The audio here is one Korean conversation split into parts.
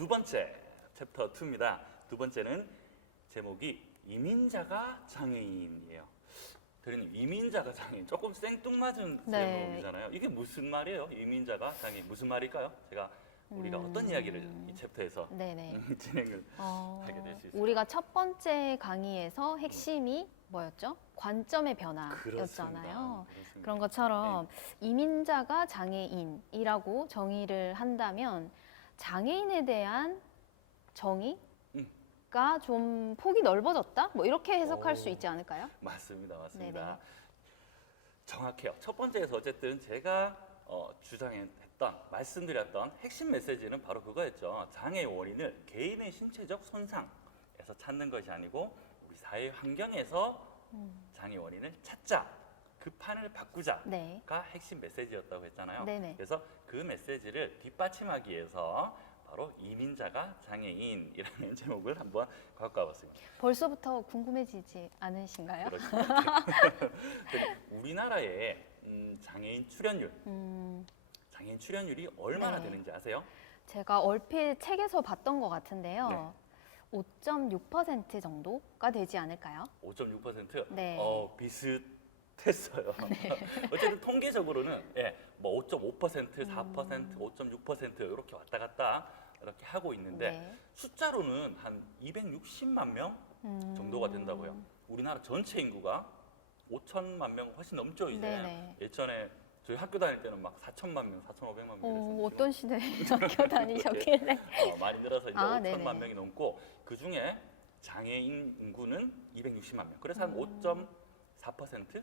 두 번째 챕터 2입니다. 두 번째는 제목이 이민자가 장애인이에요. 대리님, 이민자가 장애인 조금 생뚱맞은 네. 제목이잖아요. 이게 무슨 말이에요? 이민자가 장애인 무슨 말일까요? 우리가 어떤 이야기를 이 챕터에서 네네. 진행을 하게 될 수 있을까요? 우리가 첫 번째 강의에서 핵심이 뭐였죠? 관점의 변화였잖아요. 그렇습니다. 그런 것처럼 이민자가 장애인이라고 정의를 한다면 장애인에 대한 정의가 좀 폭이 넓어졌다? 뭐 이렇게 해석할 수 있지 않을까요? 맞습니다. 네네. 정확해요. 첫 번째에서 어쨌든 제가 주장했던, 말씀드렸던 핵심 메시지는 바로 그거였죠. 장애의 원인을 개인의 신체적 손상에서 찾는 것이 아니고 우리 사회 환경에서 장애 원인을 찾자, 그 판을 바꾸자가 네. 핵심 메시지였다고 했잖아요. 네네. 그래서 그 메시지를 뒷받침하기 위해서 바로 이민자가 장애인이라는 제목을 한번 갖고 와봤습니다. 벌써부터 궁금해지지 않으신가요? 그렇죠. 네. 우리나라의 장애인 출연율이 얼마나 네. 되는지 아세요? 제가 얼핏 책에서 봤던 것 같은데요. 5.6% 정도가 되지 않을까요? 5.6%? 네. 비슷했어요. 어쨌든 통계적으로는 뭐 5.5%, 4%, 5.6% 이렇게 왔다 갔다 이렇게 하고 있는데 네. 숫자로는 한 260만 명 정도가 된다고요. 우리나라 전체 인구가 5천만 명 훨씬 넘죠 이제. 네네. 예전에 저희 학교 다닐 때는 막 4천만 명, 4,500만 명 이랬었는데 어떤 시대에 학교 다니셨길래? 많이 늘어서 이제 아, 5천만 네네. 명이 넘고 그 중에 장애인 인구는 260만 명. 그래서 한 5.4%?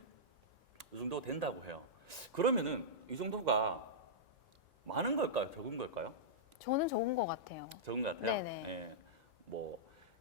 이 정도 된다고 해요. 그러면은 이 정도가 많은 걸까요? 적은 걸까요? 저는 적은 것 같아요. 적은 것 같아요. 네네. 예, 뭐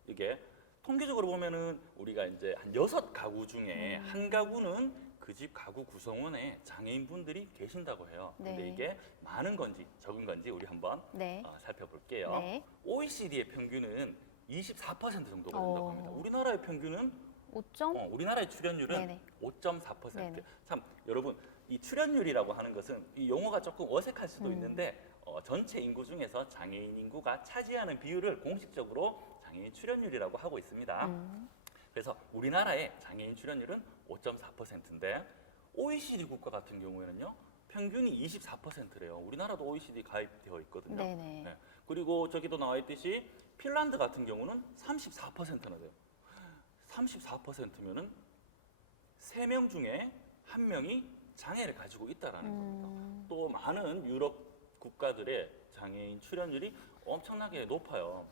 이게 통계적으로 보면은 우리가 이제 한 6가구 중에 한 가구는 그 집 가구 구성원에 장애인분들이 계신다고 해요. 근데 네. 이게 많은 건지 적은 건지 우리 한번 네. 살펴볼게요. 네. OECD의 평균은 24% 정도가 된다고 어. 합니다. 우리나라의 평균은 5점? 우리나라의 출연율은 네네. 5.4%. 네네. 참 여러분 이 출연율이라고 하는 것은 이 용어가 조금 어색할 수도 있는데 전체 인구 중에서 장애인 인구가 차지하는 비율을 공식적으로 장애인 출연율이라고 하고 있습니다. 그래서 우리나라의 장애인 출연율은 5.4%인데 OECD 국가 같은 경우에는요 평균이 24%래요. 우리나라도 OECD 가입되어 있거든요. 네네. 네. 그리고 저기도 나와 있듯이 핀란드 같은 경우는 34%나 돼요. 34%면은 3명 중에 1명이 장애를 가지고 있다라는 겁니다. 또 많은 유럽 국가들의 장애인 출연율이 엄청나게 높아요.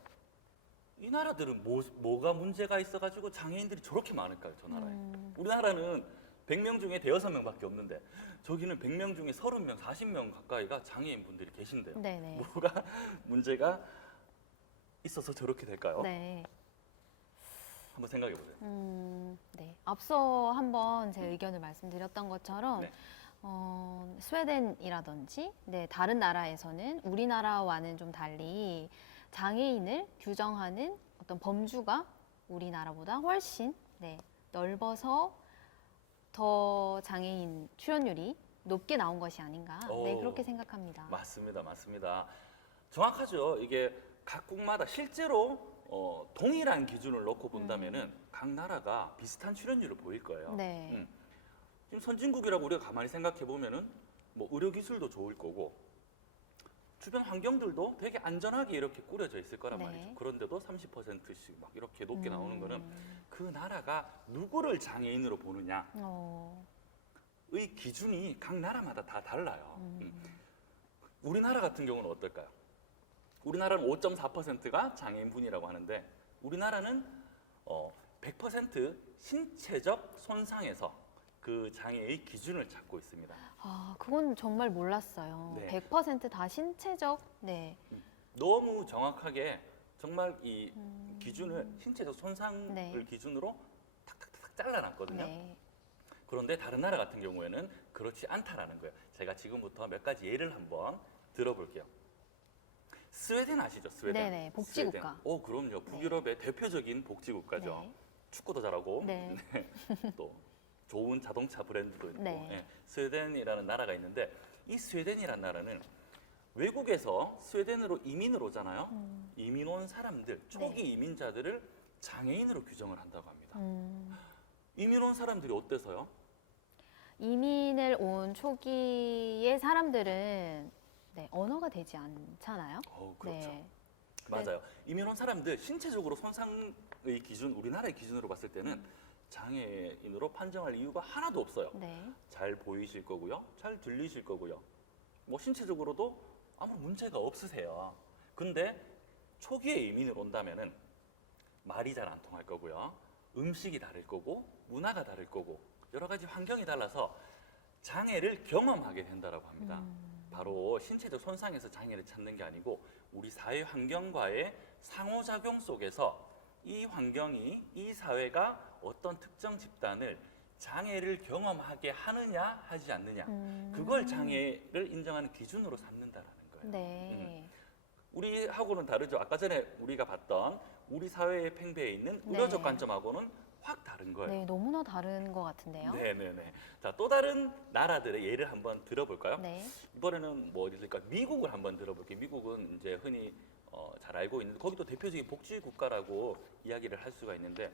이 나라들은 뭐가 문제가 있어가지고 장애인들이 저렇게 많을까요, 저 나라에? 우리나라는 100명 중에 대여섯 명밖에 없는데 저기는 100명 중에 30명, 40명 가까이가 장애인 분들이 계신데요. 네네. 뭐가 문제가 있어서 저렇게 될까요? 네. 한번 생각해 보세요. 네. 앞서 한번 제 의견을 말씀드렸던 것처럼 네. 스웨덴이라든지 다른 나라에서는 우리나라와는 좀 달리 장애인을 규정하는 어떤 범주가 우리나라보다 훨씬 넓어서 더 장애인 출연율이 높게 나온 것이 아닌가 그렇게 생각합니다. 맞습니다. 정확하죠. 이게 각국마다 실제로 동일한 기준을 놓고 본다면은 각 나라가 비슷한 출연율을 보일 거예요. 네. 지금 선진국이라고 우리가 가만히 생각해 보면은 뭐 의료 기술도 좋을 거고 주변 환경들도 되게 안전하게 이렇게 꾸려져 있을 거란 네. 말이죠. 그런데도 30%씩 막 이렇게 높게 나오는 거는 그 나라가 누구를 장애인으로 보느냐의 기준이 각 나라마다 다 달라요. 우리나라 같은 경우는 어떨까요? 우리나라는 5.4%가 장애인분이라고 하는데 우리나라는 100% 신체적 손상에서 그 장애의 기준을 잡고 있습니다. 그건 정말 몰랐어요. 네. 100%다 신체적. 네. 너무 정확하게 정말 이 기준을 신체적 손상을 네. 기준으로 탁탁탁 잘라놨거든요. 네. 그런데 다른 나라 같은 경우에는 그렇지 않다라는 거예요. 제가 지금부터 몇 가지 예를 한번 들어볼게요. 스웨덴 아시죠? 스웨덴. 네네, 복지국가. 스웨덴. 그럼요. 북유럽의 대표적인 복지국가죠. 네. 축구도 잘하고 네. 또 좋은 자동차 브랜드도 있고 네. 스웨덴이라는 나라가 있는데 이 스웨덴이라는 나라는 외국에서 스웨덴으로 이민을 오잖아요. 이민 온 사람들, 초기 네. 이민자들을 장애인으로 규정을 한다고 합니다. 음, 이민 온 사람들이 어때서요? 이민을 온 초기의 사람들은 네, 언어가 되지 않잖아요. 그렇죠. 네. 맞아요. 이민 온 사람들 신체적으로 손상의 기준, 우리나라의 기준으로 봤을 때는 장애인으로 판정할 이유가 하나도 없어요. 네. 잘 보이실 거고요. 잘 들리실 거고요. 뭐 신체적으로도 아무 문제가 없으세요. 근데 초기에 이민을 온다면은 말이 잘 안 통할 거고요. 음식이 다를 거고 문화가 다를 거고 여러 가지 환경이 달라서 장애를 경험하게 된다라고 합니다. 바로 신체적 손상에서 장애를 찾는 게 아니고 우리 사회 환경과의 상호작용 속에서 이 환경이 이 사회가 어떤 특정 집단을 장애를 경험하게 하느냐 하지 않느냐 그걸 장애를 인정하는 기준으로 삼는다라는 거예요. 네. 우리하고는 다르죠. 아까 전에 우리가 봤던 우리 사회의 팽배해 있는 네. 의료적 관점하고는 확 다른 거예요. 네, 너무나 다른 것 같은데요. 네네네. 자, 또 다른 나라들의 예를 한번 들어볼까요? 네. 이번에는 뭐 어디 있을까? 미국을 한번 들어볼게요. 미국은 이제 흔히 잘 알고 있는데 거기도 대표적인 복지 국가라고 이야기를 할 수가 있는데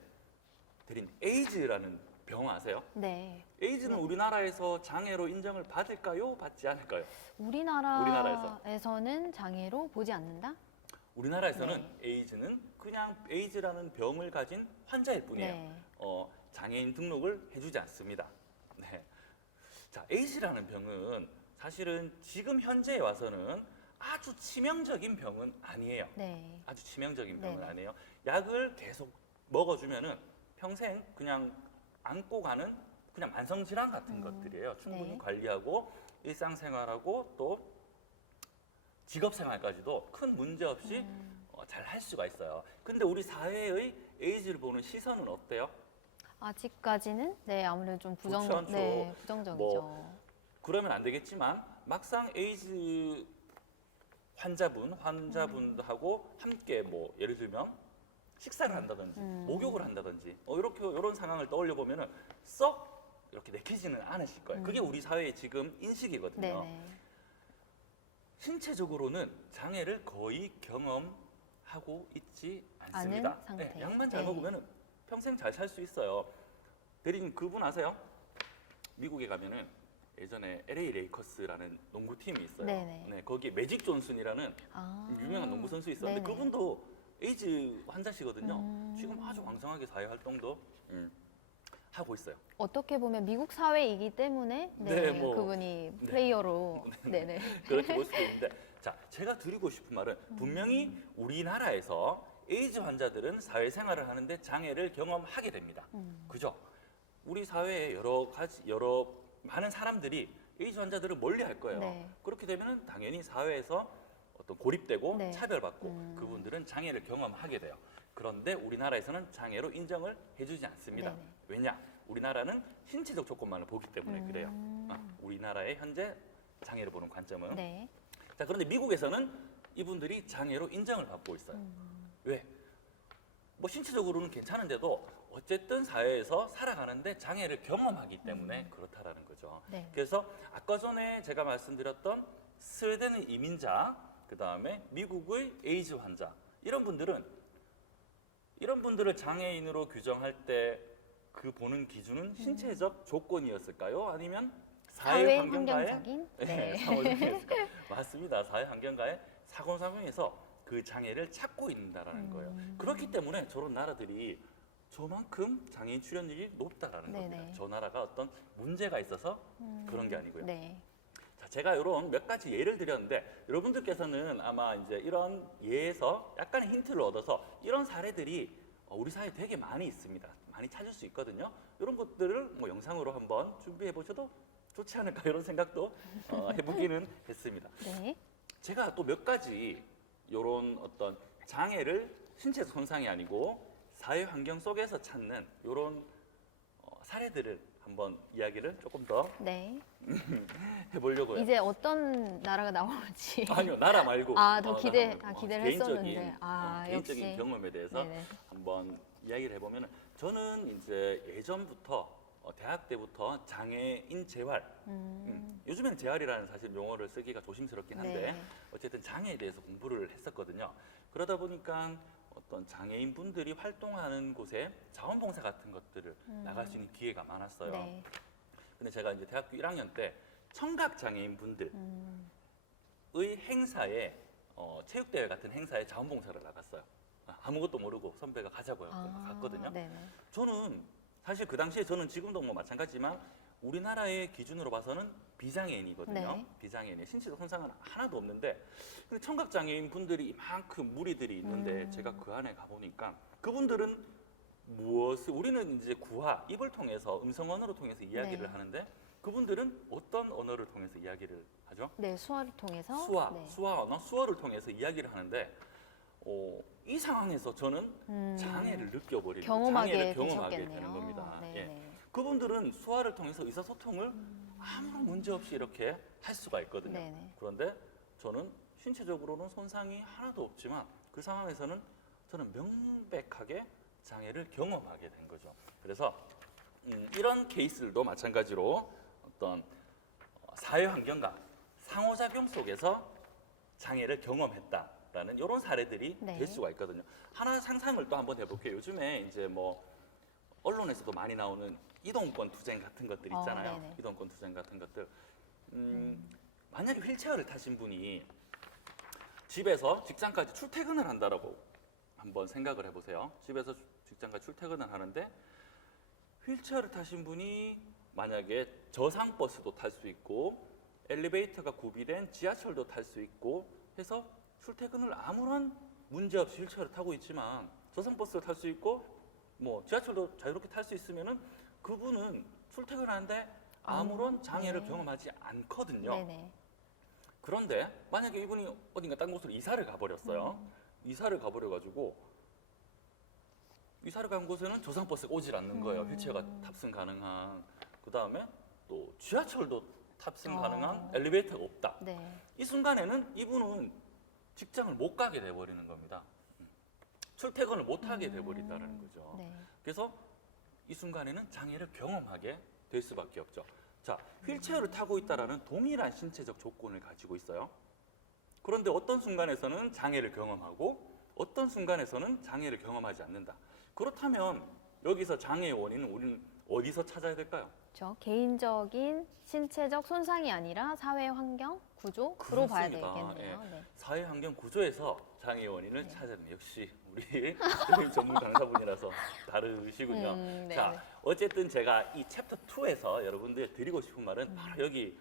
대리님 에이즈라는 병 아세요? 네. 에이즈는 우리나라에서 장애로 인정을 받을까요? 받지 않을까요? 우리나라에서는 장애로 보지 않는다? 우리나라에서는 에이즈는 그냥 에이즈라는 병을 가진 환자일 뿐이에요. 네. 장애인 등록을 해주지 않습니다. 네. 자, 에이즈라는 병은 사실은 지금 현재에 와서는 아주 치명적인 병은 아니에요. 네. 아주 치명적인 병은 네네. 아니에요. 약을 계속 먹어주면은 평생 그냥 안고 가는 그냥 만성 질환 같은 것들이에요. 충분히 네. 관리하고 일상생활하고 또 직업생활까지도 큰 문제 없이 잘 할 수가 있어요. 근데 우리 사회의 에이즈를 보는 시선은 어때요? 아직까지는 네, 아무래도 좀 좋지 않죠. 부정적이죠. 뭐, 그러면 안 되겠지만 막상 에이즈 환자분하고 함께 뭐 예를 들면 식사를 한다든지 목욕을 한다든지 이런 상황을 떠올려 보면은 썩 이렇게 내키지는 않으실 거예요. 그게 우리 사회의 지금 인식이거든요. 네네. 신체적으로는 장애를 거의 경험하고 있지 않습니다. 않은 상태. 네, 약만 잘 네. 먹으면 평생 잘 살 수 있어요. 대리님 그분 아세요? 미국에 가면은 예전에 LA 레이커스라는 농구팀이 있어요. 네네. 네, 거기에 매직 존슨이라는 아, 유명한 농구 선수 있었는데 네네. 그분도 에이즈 환자시거든요. 지금 아주 왕성하게 사회 활동도 하고 있어요. 어떻게 보면 미국 사회이기 때문에 네, 네, 뭐, 그분이 플레이어로 네네. 그렇게 볼 수도 있는데 자 제가 드리고 싶은 말은 분명히 우리나라에서 에이즈 환자들은 사회생활을 하는데 장애를 경험하게 됩니다. 그죠? 우리 사회에 여러 많은 사람들이 에이즈 환자들을 멀리할 거예요. 네. 그렇게 되면 당연히 사회에서 어떤 고립되고 네. 차별받고 그분들은 장애를 경험하게 돼요. 그런데 우리나라에서는 장애로 인정을 해주지 않습니다. 네네. 왜냐? 우리나라는 신체적 조건만을 보기 때문에 그래요. 우리나라의 현재 장애를 보는 관점은. 네. 자, 그런데 미국에서는 이분들이 장애로 인정을 받고 있어요. 왜? 뭐 신체적으로는 괜찮은데도 어쨌든 사회에서 살아가는데 장애를 경험하기 때문에 그렇다라는 거죠. 네. 그래서 아까 전에 제가 말씀드렸던 스웨덴의 이민자, 그 다음에 미국의 에이즈 환자 이런 분들을 장애인으로 규정할 때 그 보는 기준은 신체적 조건이었을까요? 아니면 사회 환경과의 환경적인 네, 상호작용이었을까요? 맞습니다. 사회 환경과의 상호작용에서 그 장애를 찾고 있다라는 거예요. 그렇기 때문에 저런 나라들이 저만큼 장애인 출연율이 높다라는 네네. 겁니다. 저 나라가 어떤 문제가 있어서 그런 게 아니고요. 네. 자, 제가 이런 몇 가지 예를 드렸는데 여러분들께서는 아마 이제 이런 예에서 약간의 힌트를 얻어서 이런 사례들이 우리 사회에 되게 많이 있습니다. 많이 찾을 수 있거든요. 이런 것들을 뭐 영상으로 한번 준비해 보셔도 좋지 않을까 이런 생각도 해보기는 했습니다. 네. 제가 또 몇 가지 이런 어떤 장애를 신체 손상이 아니고 사회 환경 속에서 찾는 이런 사례들을 한번 이야기를 조금 더 네. 해보려고요. 이제 어떤 나라가 나올지. 아니요, 나라 말고. 더 나라 말고. 기대를 개인적인, 했었는데. 개인적인 역시. 경험에 대해서 네네. 한번 이야기를 해보면 저는 이제 예전부터 대학 때부터 장애인 재활, 요즘에는 재활이라는 사실 용어를 쓰기가 조심스럽긴 한데 네. 어쨌든 장애에 대해서 공부를 했었거든요. 그러다 보니까 어떤 장애인 분들이 활동하는 곳에 자원봉사 같은 것들을 나갈 수 있는 기회가 많았어요. 네. 근데 제가 이제 대학교 1학년 때 청각 장애인 분들의 행사에 체육대회 같은 행사에 자원봉사를 나갔어요. 아무것도 모르고 선배가 가자고 해서 갔거든요. 네네. 저는 사실 그 당시에 저는 지금도 뭐 마찬가지지만 우리나라의 기준으로 봐서는 비장애인이거든요. 네. 비장애인의 신체적 손상은 하나도 없는데 근데 청각장애인 분들이 이만큼 무리들이 있는데 제가 그 안에 가보니까 그분들은 무엇을 우리는 이제 구화, 입을 통해서 음성 언어를 통해서 이야기를 네. 하는데 그분들은 어떤 언어를 통해서 이야기를 하죠? 네, 수화를 통해서. 수화, 네. 수화 언어, 수어를 통해서 이야기를 하는데 이 상황에서 저는 장애를 느껴버리고 경험하게 장애를 경험하게 되셨겠네요. 되는 겁니다. 네, 예. 네. 그분들은 수화를 통해서 의사소통을 아무런 문제 없이 이렇게 할 수가 있거든요. 네네. 그런데 저는 신체적으로는 손상이 하나도 없지만 그 상황에서는 저는 명백하게 장애를 경험하게 된 거죠. 그래서 이런 케이스들도 마찬가지로 어떤 사회 환경과 상호작용 속에서 장애를 경험했다라는 이런 사례들이 네. 될 수가 있거든요. 하나 상상을 또 한번 해볼게요. 요즘에 이제 뭐 언론에서도 많이 나오는 이동권 투쟁 같은 것들 있잖아요. 네네. 이동권 투쟁 같은 것들. 만약에 휠체어를 타신 분이 집에서 직장까지 출퇴근을 한다라고 한번 생각을 해보세요. 집에서 직장까지 출퇴근을 하는데 휠체어를 타신 분이 만약에 저상버스도 탈 수 있고 엘리베이터가 구비된 지하철도 탈 수 있고 해서 출퇴근을 아무런 문제 없이 휠체어를 타고 있지만 저상버스를 탈 수 있고 뭐 지하철도 자유롭게 탈 수 있으면은 그분은 출퇴근하는데 아무런 장애를 네. 경험하지 않거든요. 네네. 그런데 만약에 이분이 어딘가 딴 곳으로 이사를 가버렸어요. 이사를 가버려가지고 이사를 간 곳에는 저상버스가 오질 않는 거예요. 휠체어가 탑승 가능한. 그 다음에 또 지하철도 탑승 가능한 엘리베이터가 없다. 네. 이 순간에는 이분은 직장을 못 가게 돼버리는 겁니다. 출퇴근을 못 하게 돼버린다는 거죠. 네. 그래서 이 순간에는 장애를 경험하게 될 수밖에 없죠. 자, 휠체어를 타고 있다라는 동일한 신체적 조건을 가지고 있어요. 그런데 어떤 순간에서는 장애를 경험하고 어떤 순간에서는 장애를 경험하지 않는다. 그렇다면 여기서 장애의 원인은 우리는 어디서 찾아야 될까요? 그렇죠. 개인적인 신체적 손상이 아니라 사회 환경 구조로 봐야 그렇습니다. 되겠네요. 예. 네. 사회 환경 구조에서 장애의 원인을 찾아야 됩니다. 역시 우리 전문 강사분이라서 다르시군요. 네. 자, 어쨌든 제가 이 챕터 2에서 여러분들 드리고 싶은 말은 바로 여기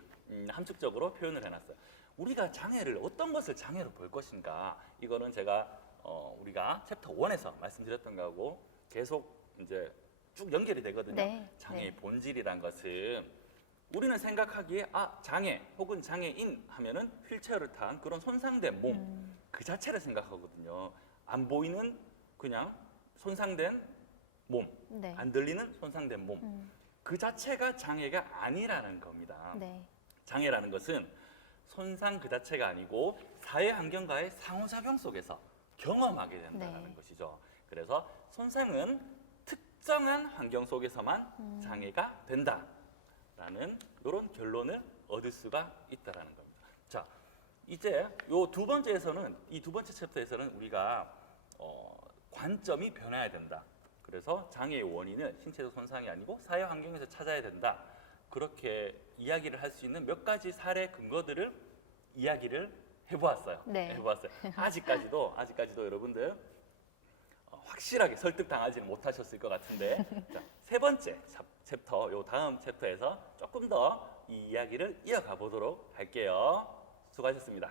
함축적으로 표현을 해놨어요. 우리가 장애를 어떤 것을 장애로 볼 것인가? 이거는 제가 우리가 챕터 1에서 말씀드렸던 거하고 계속 이제 쭉 연결이 되거든요. 네. 장애의 네. 본질이란 것은 우리는 생각하기에 장애 혹은 장애인 하면은 휠체어를 탄 그런 손상된 몸 그 자체를 생각하거든요. 안 보이는 그냥 손상된 몸, 네. 안 들리는 손상된 몸 그 자체가 장애가 아니라는 겁니다. 네. 장애라는 것은 손상 그 자체가 아니고 사회 환경과의 상호작용 속에서 경험하게 된다는 네. 것이죠. 그래서 손상은 특정한 환경 속에서만 장애가 된다라는 이런 결론을 얻을 수가 있다라는 겁니다. 자, 이제 요 두 번째에서는 이 두 번째 챕터에서는 우리가 관점이 변해야 된다. 그래서 장애의 원인은 신체적 손상이 아니고 사회 환경에서 찾아야 된다. 그렇게 이야기를 할 수 있는 몇 가지 사례 근거들을 이야기를 해보았어요. 네. 해보았어요. 아직까지도 여러분들 확실하게 설득당하지는 못하셨을 것 같은데 자, 세 번째 챕터, 요 다음 챕터에서 조금 더 이 이야기를 이어가 보도록 할게요. 수고하셨습니다.